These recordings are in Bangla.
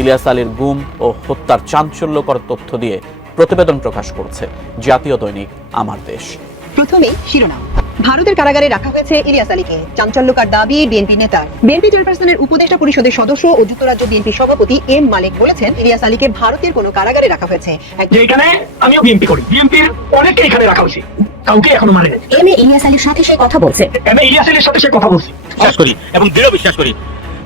ইলিয়াস আলীর গুম ও হত্যার চাঞ্চল্যকর তথ্য দিয়ে প্রতিবেদন প্রকাশ করছে জাতীয় দৈনিক আমার দেশ। প্রথমে শিরোনাম। ভারতের কারাগারে রাখা হয়েছে ইলিয়াস আলীকে। চাঞ্চল্যকার দাবি বিএনপি নেতা। বিএনপি চেয়ারপারসনের উপদেষ্টা পরিষদের সদস্য ও যুক্তরাজ্য বিএনপি সভাপতি এম মালিক বলেছেন ইলিয়াস আলীকে ভারতের কোনো কারাগারে রাখা হয়েছে। এখানে আমিও বিএনপি করি। বিএনপির অনেককে এখানে রাখা হয়েছে। কাউকে এখনও মানে এম এ ইলিয়াস আলীর সাথে সে কথা বলছে। এম এ ইলিয়াস আলীর সাথে সে কথা বলছি। বিশ্বাস করি এবং দৃঢ় বিশ্বাস করি।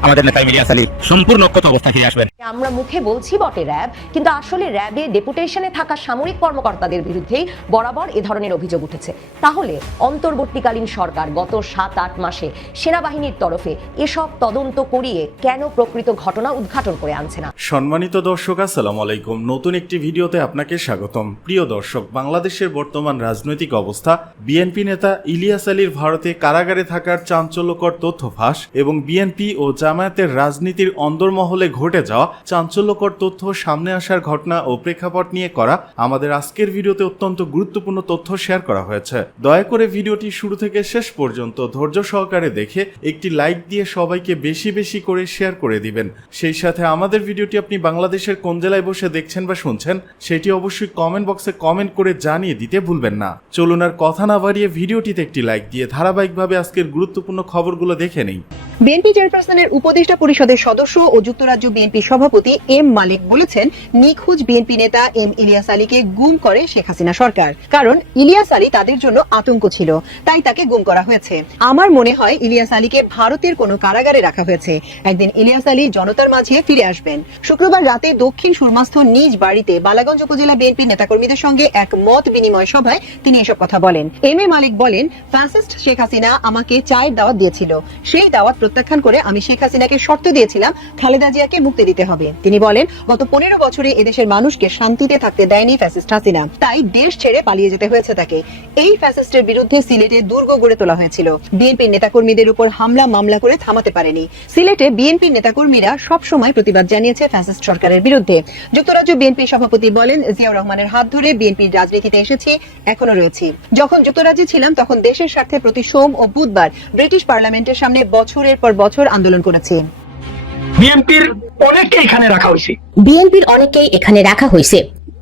আমাদের নেতা ইলিয়াস আলী সম্পূর্ণ অক্ষত অবস্থা ফিরে আসবেন। আমরা মুখে বলছি বটে র্যাব কিন্তু আসলে র্যাবে ডেপুটেশনে থাকা সামরিক কর্মকর্তাদের বিরুদ্ধেই বরাবর এ ধরনের অভিযোগ উঠেছে। তাহলে অন্তর্বর্তীকালীন সরকার গত সাত আট মাসে সেনাবাহিনীর তরফে এসব তদন্ত করিয়ে কেন প্রকৃত ঘটনা উদ্ঘাটন করে আনছে না? সম্মানিত দর্শক আসসালামু আলাইকুম। নতুন একটি ভিডিওতে আপনাকে স্বাগতম। প্রিয় দর্শক বাংলাদেশের বর্তমান রাজনৈতিক অবস্থা বিএনপি নেতা ইলিয়াস আলীর ভারতে কারাগারে থাকার চাঞ্চল্যকর তথ্য ফাঁস এবং বিএনপি ও জামায়াতের রাজনীতির অন্দরমহলে ঘটে যাওয়া চাঞ্চল্যকর তথ্য সামনে আসার ঘটনা ও প্রেক্ষাপট নিয়ে করা আমাদের আজকের ভিডিওতে অত্যন্ত গুরুত্বপূর্ণ তথ্য শেয়ার করা হয়েছে। দয়া করে ভিডিওটি শুরু থেকে শেষ পর্যন্ত ধৈর্য সহকারে দেখে একটি লাইক দিয়ে সবাইকে বেশি বেশি করে শেয়ার করে দিবেন। সেই সাথে আমাদের ভিডিওটি আপনি বাংলাদেশের কোন জেলায় বসে দেখছেন বা শুনছেন, সেটি অবশ্যই কমেন্ট বক্সে কমেন্ট করে জানিয়ে দিতে ভুলবেন না। চলুন আর কথা না বাড়িয়ে ভিডিওটিতে একটি লাইক দিয়ে ধারাবাহিকভাবে আজকের গুরুত্বপূর্ণ খবরগুলো দেখে নেই। বিএনপি চেয়ারপারসনের উপদেষ্টা পরিষদের সদস্য ও যুক্তরাজ্য বিএনপি সভাপতি এম মালিক বলেছেন, নিখোঁজ বিএনপি নেতা এম ইলিয়াস আলীকে গুম করে শেখ হাসিনা সরকার। কারণ ইলিয়াস আলী তাদের জন্য আতঙ্ক ছিল, তাই তাকে গুম করা হয়েছে। আমার মনে হয় ইলিয়াস আলীকে ভারতের কোনো কারাগারে রাখা হয়েছে। একদিন ইলিয়াস আলী জনতার মাঝে ফিরে আসবেন। শুক্রবার রাতে দক্ষিণ সুরমাস্থ নিজ বাড়িতে বালাগঞ্জ উপজেলা বিএনপি নেতাকর্মীদের সঙ্গে এক মত বিনিময় সভায় তিনি এসব কথা বলেন। এম এ মালিক বলেন, ফ্যাসিস্ট শেখ হাসিনা আমাকে চায়ের দাওয়াত দিয়েছিল। সেই দাওয়াত প্রত্যাখ্যান করে আমি শেখ হাসিনাকে শর্ত দিয়েছিলাম খালেদা জিয়াকে মুক্তি দিতে হবে। তিনি বলেন, গত পনেরো বছরে এদেশের মানুষকে শান্তিতে থাকতে দেয়নি ফ্যাসিস্ট হাসিনা। তাই দেশ ছেড়ে পালিয়ে যেতে হয়েছে তাকে। এই ফ্যাসিস্টের বিরুদ্ধে সিলেটে দুর্গ গড়ে তোলা হয়েছিল। বিএনপির নেতাকর্মীদের উপর হামলা, মামলা করে থামাতে পারেনি। সিলেটে বিএনপির নেতাকর্মীরা সব সময় প্রতিবাদ জানিয়েছে ফ্যাসিস্ট সরকারের বিরুদ্ধে। যুক্তরাজ্য বিএনপি সভাপতি বলেন, জিয়াউর রহমানের হাত ধরে বিএনপির রাজনীতিতে এসেছি এখনও রয়েছি। যখন যুক্তরাজ্যে ছিলাম, তখন দেশের স্বার্থে প্রতি সোম ও বুধবার ব্রিটিশ পার্লামেন্টের সামনে বছরের পর বছর আন্দোলন করেছি। বিএনপির অনেককে এখানে রাখা হয়েছে। বিএনপির অনেকেই এখানে রাখা হয়েছে।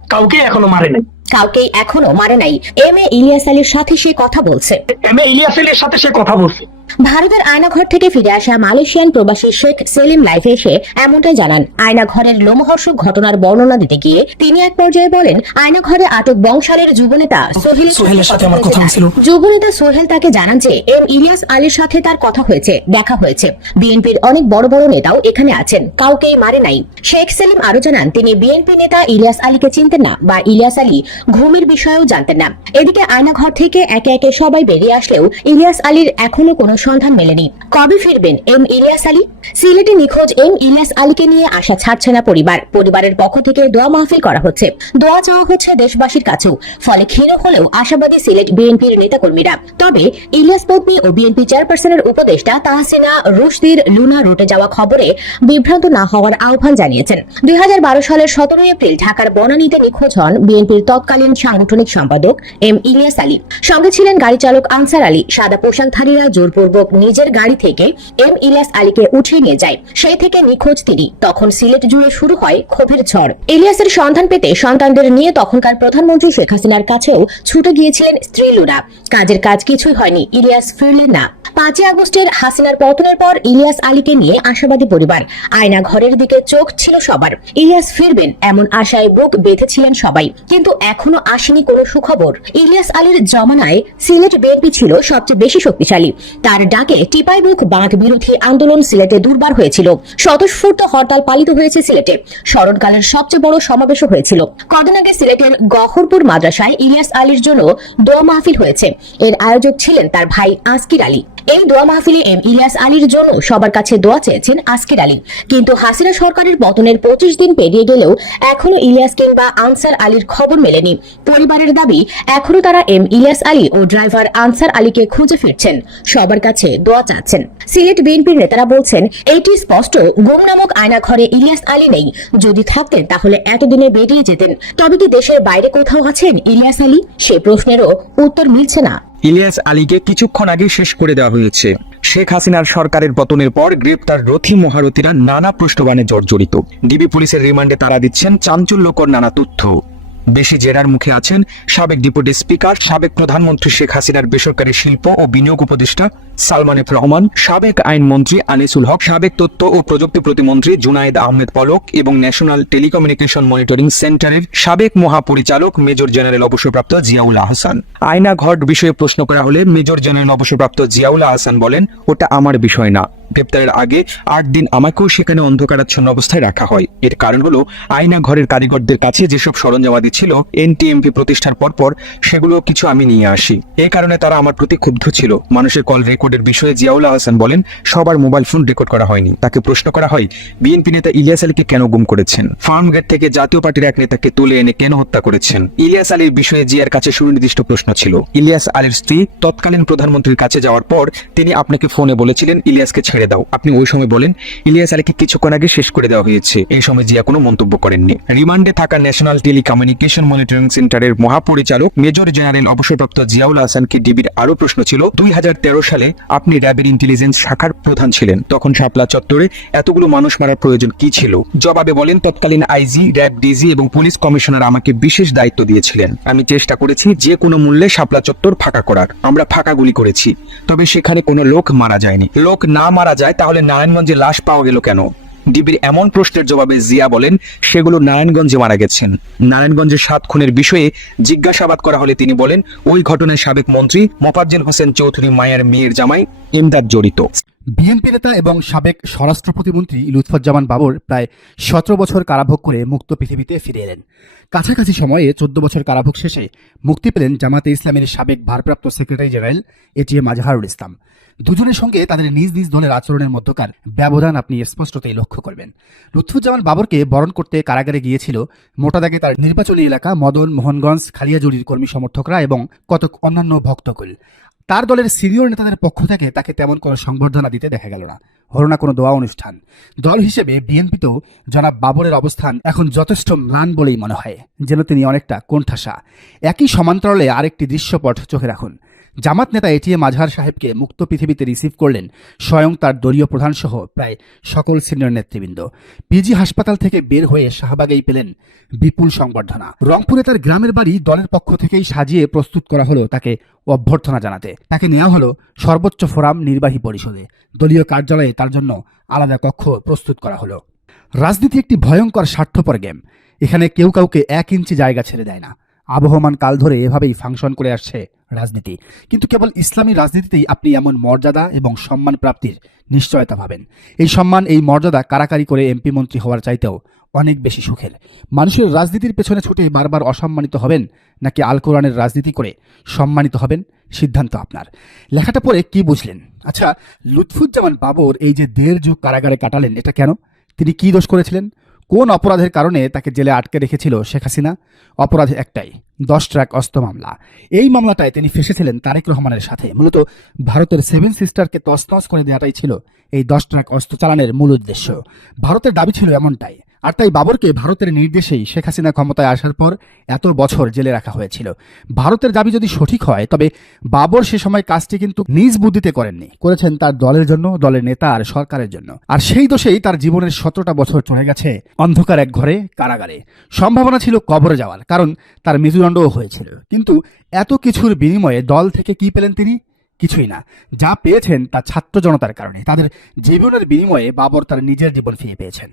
কাউকে এখনও মারে নাই। কাউকেই এখনও মারে নাই। এম এ ইলিয়াস আলীর সাথে সে কথা বলছে। এম এ ইলিয়াস আলীর সাথে সে কথা বলছে। ভারতের আয়নাঘর থেকে ফিরে আসা মালয়েশিয়ান প্রবাসী শেখ সেলিম লাইফে এসে এমনটাই জানান। আয়নাঘরের লোমহর্ষক ঘটনার বর্ণনা দিতে গিয়ে তিনি এক পর্যায়ে বলেন আয়নাঘরে আটক বংশালের যুবনেতা সোহেল সোহেলের সাথে আমার কথা হয়েছিল। যুবনেতা সোহেল তাকে জানান যে এম ইলিয়াস আলীর সাথে তার কথা হয়েছে দেখা হয়েছে। বিএনপির অনেক বড় বড় নেতাও এখানে আছেন কাউকেই মারে নাই। শেখ সেলিম আরও জানান তিনি বিএনপি নেতা ইলিয়াস আলীকে চিনতেন না বা ইলিয়াস আলী ঘুমের বিষয়েও জানতেন না। এদিকে আয়নাঘর থেকে একে একে সবাই বেরিয়ে আসলেও ইলিয়াস আলীর এখনও কোনো সন্ধান মেলেনি। কবে ফিরবেন? এম ইলিয়াস আলী? সিলেটে নিখোঁজ এম ইলিয়াস আলীকে নিয়ে আশা ছাড়ছে না পরিবার। পরিবারের পক্ষ থেকে দোয়া মাহফিল করা হচ্ছে। দোয়া চাওয়া হচ্ছে দেশবাসীর কাছেও। ফলে ক্ষীণ হলেও আশাবাদী সিলেট বিএনপির নেতাকর্মীরা। তবে ইলিয়াস পত্নী ও বিএনপি চেয়ারপারসনের উপদেষ্টা তাহসিনা রুশদির লুনা রুটে যাওয়া খবরে বিভ্রান্ত না হওয়ার আহ্বান জানিয়েছেন। দুই হাজার বারো সালের সতেরোই এপ্রিল ঢাকার বনানীতে নিখোঁজ হন বিএনপির তৎকালীন সাংগঠনিক সম্পাদক এম ইলিয়াস আলী। সঙ্গে ছিলেন গাড়ি চালক আনসার আলী। সাদা পোশাকধারীরা জোরপূর্বক নিজের গাড়ি থেকে এম ইলিয়াস আলীকে উঠিয়ে নিয়ে যায়। সেই থেকে নিখোঁজ তিনি। তখন সিলেট জুড়ে শুরু হয় ক্ষোভের ঝড়। ইলিয়াসের সন্ধান পেতে সন্তানদের নিয়ে তখনকার প্রধানমন্ত্রী শেখ হাসিনার কাছেও ছুটে গিয়েছিলেন স্ত্রী লুরা কাজের কাজ কিছুই হয়নি, ইলিয়াস ফিরলেন না। পাঁচই আগস্টের হাসিনার পতনের পর ইলিয়াস আলীকে নিয়ে আশাবাদী পরিবার। আয়না ঘরের দিকে চোখ ছিল সবার। ইলিয়াস ফিরবেন এমন আশায় বুক বেঁধেছিলেন সবাই, কিন্তু এখনও আসেনি কোনো সুখবর। ইলিয়াস আলীর জমানায় সিলেট বিএনপি ছিল সবচেয়ে বেশি শক্তিশালী। তার ডাকে টিপাই মুখ বাঁধ বিরোধী আন্দোলন সিলেটে দুর্বার হয়েছিল। স্বতঃস্ফূর্ত হরতাল পালিত হয়েছে সিলেটে। স্মরণকালের সবচেয়ে বড় সমাবেশও হয়েছিল। কদিন আগে সিলেটের গহরপুর মাদ্রাসায় ইলিয়াস আলীর জন্য দোয়া মাহফিল হয়েছে। এর আয়োজক ছিলেন তার ভাই আসকির আলী। এই দোয়া মাহফিলে এম ইলিয়াস আলীর জন্য সবার কাছে দোয়া চেয়েছেন আসকির আলী। কিন্তু হাসিনা সরকারের পতনের পঁচিশ দিন পেরিয়ে গেলেও এখনও ইলিয়াস কিংবা আনসার আলীর খবর মেলেনি। পরিবারের দাবি, এখনও তারা এম ইলিয়াস আলী ও ড্রাইভার আনসার আলীকে খুঁজে ফিরছেন। সবার কাছে দোয়া চাচ্ছেন। সিলেট বিএনপির নেতারা বলছেন, এটি স্পষ্ট গুম নামক আয়না ঘরে ইলিয়াস আলী নেই। যদি থাকতেন তাহলে এতদিনে বেরিয়ে যেতেন। তবে কি দেশের বাইরে কোথাও আছেন ইলিয়াস আলী? সে প্রশ্নেরও উত্তর মিলছে না। ইলিয়াস আলীকে কিছুক্ষণ আগে শেষ করে দেওয়া হয়েছে। শেখ হাসিনার সরকারের পতনের পর গ্রেপ্তার রথি মহারথীরা নানা প্রশ্নবাণে জর্জরিত। ডিবি পুলিশের রিমান্ডে তারা দিচ্ছেন চাঞ্চল্যকর নানা তথ্য। বেশি জেরার মুখে আছেন সাবেক ডেপুটি স্পিকার, সাবেক প্রধানমন্ত্রী শেখ হাসিনার বেসরকারি শিল্প ও বিনিয়োগ উপদেষ্টা সালমান এফ রহমান, সাবেক আইনমন্ত্রী আনিসুল হক, সাবেক তথ্য ও প্রযুক্তি প্রতিমন্ত্রী জুনায়েদ আহমেদ পলক এবং ন্যাশনাল টেলিকমিউনিকেশন মনিটরিং সেন্টারের সাবেক মহাপরিচালক মেজর জেনারেল অবসরপ্রাপ্ত জিয়াউল আহসান। আয়না ঘট বিষয়ে প্রশ্ন করা হলে মেজর জেনারেল অবসরপ্রাপ্ত জিয়াউল আহসান বলেন, ওটা আমার বিষয় না। গ্রেপ্তারের আগে আট দিন আমাকেও সেখানে অন্ধকারাচ্ছন্ন অবস্থায় রাখা হয়। এর কারণ হলো, আয়না ঘরের কারিগরদের কাছে যেসব সরঞ্জামাদি ছিল এনটিএমপি প্রতিষ্ঠার পরপর সেগুলো কিছু আমি নিয়ে আসি। এই কারণে তারা আমার প্রতি ক্ষুব্ধ ছিল। মানুষের কল রেকর্ডের বিষয়ে জিয়াউল হাসান বলেন, সবার মোবাইল ফোন রেকর্ড করা হয়নি। তাকে প্রশ্ন করা হয় বিএনপি নেতা ইলিয়াস আলীকে কেন গুম করেছেন? ফার্ম গেট থেকে জাতীয় পার্টির এক নেতাকে তুলে এনে কেন হত্যা করেছেন? ইলিয়াস আলীর বিষয়ে জিয়ার কাছে সুনির্দিষ্ট প্রশ্ন ছিল। ইলিয়াস আলীর স্ত্রী তৎকালীন প্রধানমন্ত্রীর কাছে যাওয়ার পর তিনি আপনাকে ফোনে বলেছিলেন, ইলিয়াসকে ছেড়ে দাও। আপনি ওই সময় বলেন, ইলিয়াস আলীকে কিছুক্ষণ আগে শেষ করে দেওয়া হয়েছে। এই সময় জিয়া কোনো মন্তব্য করেননি। রিমান্ডে থাকা ন্যাশনাল টেলিকমিউনিকেশন মনিটরিং সেন্টারের মহাপরিচালক, মেজর জেনারেল অবসরপ্রাপ্ত জিয়াউল হাসানকে ডিবির আরও প্রশ্ন ছিল, দুই সালে আপনি র্যাবের ইন্টেলিজেন্স শাখার প্রধান ছিলেন। তখন শাপলা চত্বরে এতগুলো মানুষ মারার প্রয়োজন কি ছিল? জবাবে বলেন, তৎকালীন আইজি, র্যাব ডিজি এবং পুলিশ কমিশনার আমাকে বিশেষ দায়িত্ব দিয়েছিলেন। আমি চেষ্টা করেছি যে কোনো মূল্যে শাপলা চত্বর ফাঁকা করার। আমরা ফাঁকা গুলি করেছি। তবে সেখানে কোনো লোক মারা যায়নি। লোক না মারা যায়, তাহলে নারায়ণগঞ্জে লাশ পাওয়া গেল কেন? ডিবির এমন প্রশ্নের জবাবে জিয়া বলেন, সেগুলো নারায়ণগঞ্জে মারা গেছেন। নারায়ণগঞ্জের সাত খুনের বিষয়ে জিজ্ঞাসাবাদ করা হলে তিনি বলেন, ওই ঘটনায় সাবেক মন্ত্রী মোফাজ্জেল হোসেন চৌধুরী মায়ের মেয়ের জামাই ইমদাদ জড়িত। বিএনপি নেতা এবং সাবেক স্বরাষ্ট্র প্রতিমন্ত্রী লুৎফুজ্জামান বাবর প্রায় সতেরো বছর কারাভোগ করে মুক্ত পৃথিবীতে ফিরে এলেন। কাছাকাছি সময়ে চোদ্দ বছর কারাভোগ শেষে মুক্তি পেলেন জামাতে ইসলামের সাবেক ভারপ্রাপ্ত secretary general ATM Azharul Islam. দুজনের সঙ্গে তাদের নিজ নিজ দলের আচরণের মধ্যকার ব্যবধান আপনি স্পষ্টতই লক্ষ্য করবেন। লুৎফুজ্জামান বাবরকে বরণ করতে কারাগারে গিয়েছিল মোটা দাগে তার নির্বাচনী এলাকা মদন, মোহনগঞ্জ, খালিয়াজুড়ির কর্মী সমর্থকরা এবং কতক অন্যান্য ভক্তকুল। তার দলের সিনিয়র নেতাদের পক্ষ থেকে তাকে তেমন কোনো সংবর্ধনা দিতে দেখা গেল না। হলো না কোনো দোয়া অনুষ্ঠান। দল হিসেবে বিএনপিতেও জনাব বাবরের অবস্থান এখন যথেষ্ট ম্লান বলেই মনে হয়, যেন তিনি অনেকটা কোণঠাসা। একই সমান্তরালে আরেকটি দৃশ্যপট চোখে রাখুন। জামাত নেতা এটিএম আজহার সাহেবকে মুক্ত পৃথিবীতে রিসিভ করলেন স্বয়ং তার দলীয় প্রধান সহ প্রায় সকল সিনিয়র নেতৃবৃন্দ। পিজি হাসপাতাল থেকে বের হয়ে শাহবাগেই পেলেন বিপুল সংবর্ধনা। রংপুরে তার গ্রামের বাড়ি দলের পক্ষ থেকেই সাজিয়ে প্রস্তুত করা হলো তাকে অভ্যর্থনা জানাতে। তাকে নেওয়া হলো সর্বোচ্চ ফোরাম নির্বাহী পরিষদে। দলীয় কার্যালয়ে তার জন্য আলাদা কক্ষ প্রস্তুত করা হলো। রাজনীতি একটি ভয়ঙ্কর স্বার্থপর গেম। এখানে কেউ কাউকে এক ইঞ্চি জায়গা ছেড়ে দেয় না। আবহমান কাল ধরে এভাবেই ফাংশন করে আসছে রাজনীতি। কিন্তু কেবল ইসলামী রাজনীতিতেই আপনি এমন মর্যাদা এবং সম্মান প্রাপ্তির নিশ্চয়তা পাবেন। এই সম্মান, এই মর্যাদা কারাকারি করে এমপি মন্ত্রী হওয়ার চাইতেও অনেক বেশি সুখের। মানুষের রাজনীতির পেছনে ছুটে বারবার অসম্মানিত হবেন নাকি আল কোরআনের রাজনীতি করে সম্মানিত হবেন, সিদ্ধান্ত আপনার। লেখাটা পড়ে কি বুঝলেন? আচ্ছা লুৎফুজ্জামান বাবর এই যে দেড় যুগ কারাগারে কাটালেন, এটা কেন? তিনি কি দোষ করেছিলেন? কোন অপরাধের কারণে তাকে জেলে আটকে রেখেছিল শেখ হাসিনা? অপরাধ একটাই, দশ ট্র্যাক অস্ত্র মামলা। এই মামলাটায় তিনি ফেসেছিলেন তারেক রহমানের সাথে। মূলত ভারতের সেভেন সিস্টারকে তসতস করে দেওয়াটাই ছিল এই দশ ট্র্যাক অস্ত্র চালানের মূল উদ্দেশ্য। ভারতের দাবি ছিল এমনটাই আর তাই বাবরকে ভারতের নির্দেশেই শেখ হাসিনা ক্ষমতায় আসার পর এত বছর জেলে রাখা হয়েছিল। ভারতের দাবি যদি সঠিক হয়, তবে বাবর সে সময় কাজটি কিন্তু নিজ বুদ্ধিতে করেননি। করেছেন তার দলের জন্য, দলের নেতা আর সরকারের জন্য। আর সেই দোষেই তার জীবনের সতেরোটা বছর চলে গেছে অন্ধকার এক ঘরে কারাগারে। সম্ভাবনা ছিল কবরে যাওয়ার, কারণ তার মৃত্যুদণ্ডও হয়েছিল। কিন্তু এত কিছুর বিনিময়ে দল থেকে কি পেলেন তিনি? কিছুই না। যা পেয়েছেন তা ছাত্র জনতার কারণে। তাদের জীবনের বিনিময়ে বাবর তার নিজের জীবন ফিরে পেয়েছেন।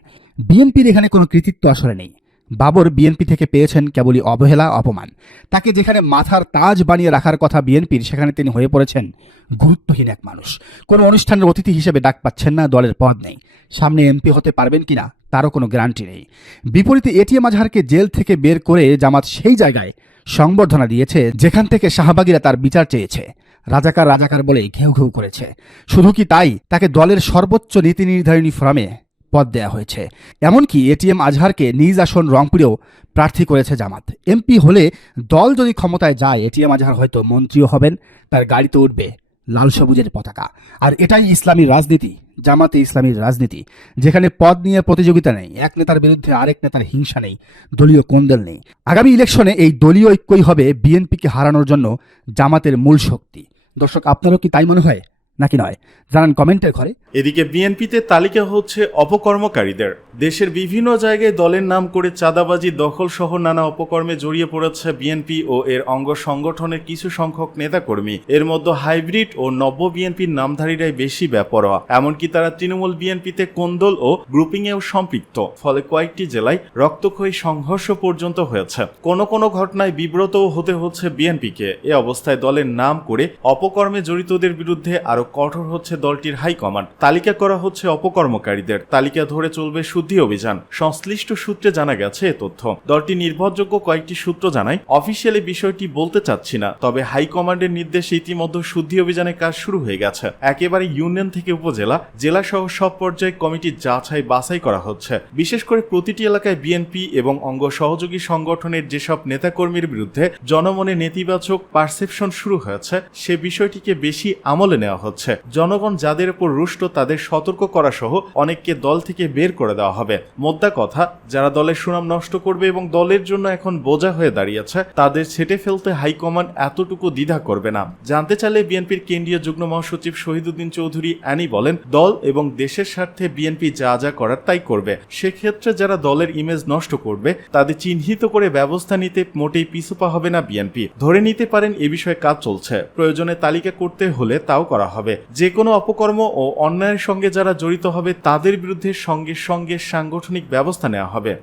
বিএনপির এখানে কোনো কৃতিত্ব আসলে নেই। বাবর বিএনপি থেকে পেয়েছেন কেবলই অবহেলা, অপমান। তাকে যেখানে মাথার তাজ বানিয়ে রাখার কথা বিএনপির, সেখানে তিনি হয়ে পড়েছেন গুরুত্বহীন এক মানুষ। কোনো অনুষ্ঠানের অতিথি হিসেবে ডাক পাচ্ছেন না, দলের পদ নেই। সামনে এমপি হতে পারবেন কিনা, তারও কোনো গ্যারান্টি নেই। বিপরীতে এটিএম আজহারকে জেল থেকে বের করে জামাত সেই জায়গায় সংবর্ধনা দিয়েছে, যেখান থেকে শাহবাগীরা তার বিচার চেয়েছে। রাজাকার রাজাকার বলে ঘেউ ঘেউ করেছে। শুধু কি তাই? তাকে দলের সর্বোচ্চ নীতি নির্ধারণী ফোরামে পদ দেয়া হয়েছে। এমনকি এটিএম আজহারকে নিজ আসন রংপুরেও প্রার্থী করেছে জামাত। এমপি হলে দল যদি ক্ষমতায় যায় এটিএম আজহার হয়তো মন্ত্রীও হবেন, তার গাড়িতে উঠবে লাল সবুজের পতাকা। আর এটাই ইসলামী রাজনীতি, জামাতে ইসলামীর রাজনীতি। যেখানে পদ নিয়ে প্রতিযোগিতা নেই, এক নেতার বিরুদ্ধে আরেক নেতার হিংসা নেই, দলীয় কোন্দল নেই। আগামী ইলেকশনে এই দলীয় ঐক্যই হবে বিএনপিকে হারানোর জন্য জামাতের মূল শক্তি। দর্শক, আপনারও কি তাই মনে হয়? নাকি নয়? জানান কমেন্টের ঘরে। এদিকে বিএনপিতে তালিকা হচ্ছে অপকর্মকারীদের। দেশের বিভিন্ন জায়গায় দলের নাম করে চাঁদাবাজি দখল সহ নানা অপকর্মে জড়িয়ে পড়েছে বিএনপি ও এর অঙ্গ সংগঠনের কিছু সংখ্যক নেতাকর্মী। এর মধ্যে হাইব্রিড ও নব্য বিএনপির নামধারীরাই বেশি ব্যাপরোয়া এমনকি তারা তৃণমূল বিএনপিতে কোন্দল ও গ্রুপিংয়েও সম্পৃক্ত। ফলে কয়েকটি জেলায় রক্তক্ষয়ী সংঘর্ষ পর্যন্ত হয়েছে। কোন কোনো ঘটনায় বিব্রতও হতে হচ্ছে বিএনপিকে। এ অবস্থায় দলের নাম করে অপকর্মে জড়িতদের বিরুদ্ধে আরও কঠোর হচ্ছে দলটির হাইকমান্ড। তালিকা করা হচ্ছে অপকর্মকারীদের। তালিকা ধরে চলবে শুদ্ধি অভিযান। সংশ্লিষ্ট সূত্রে জানা গেছে এ তথ্য। দলটি নির্ভরযোগ্য কয়েকটি সূত্র জানায়, অফিসিয়ালি বিষয়টি বলতে চাচ্ছি না, তবে হাইকমান্ডের নির্দেশে ইতিমধ্যে শুদ্ধি অভিযানের কাজ শুরু হয়ে গেছে। একেবারে ইউনিয়ন থেকে উপজেলা জেলা সহ সব পর্যায়ে কমিটি যাচাই বাছাই করা হচ্ছে। বিশেষ করে প্রতিটি এলাকায় বিএনপি এবং অঙ্গ সহযোগী সংগঠনের যেসব নেতাকর্মীর বিরুদ্ধে জনমনে নেতিবাচক পারসেপশন শুরু হয়েছে, সে বিষয়টিকে বেশি আমলে নেওয়া হচ্ছে। জনগণ যাদের উপর রুষ্ট, তাদের সতর্ক করা সহ অনেককে দল থেকে বের করে দেওয়া হবে। মোদ্দা কথা, যারা দলের সুনাম নষ্ট করবে এবং দলের জন্য এখন বোঝা হয়ে দাঁড়িয়েছে, তাদের ছেটে ফেলতে হাইকমান্ড এতটুকু দ্বিধা করবে না। জানতে চাইলে বিএনপির কেন্দ্রীয় যুগ্ম মহাসচিব শহীদুদ্দিন চৌধুরী অ্যানি বলেন, দল এবং দেশের স্বার্থে বিএনপি যা যা করার তাই করবে। সেক্ষেত্রে যারা দলের ইমেজ নষ্ট করবে, তাদের চিহ্নিত করে ব্যবস্থা নিতে মোটেই পিছুপা হবে না বিএনপি। ধরে নিতে পারেন এ বিষয়ে কাজ চলছে। প্রয়োজনে তালিকা করতে হলে তাও করা হবে। যে কোনো অপকর্ম ও অন্যায়ের সঙ্গে যারা জড়িত হবে, তাদের বিরুদ্ধে সঙ্গে সঙ্গে সাংগঠনিক ব্যবস্থা নেওয়া হবে।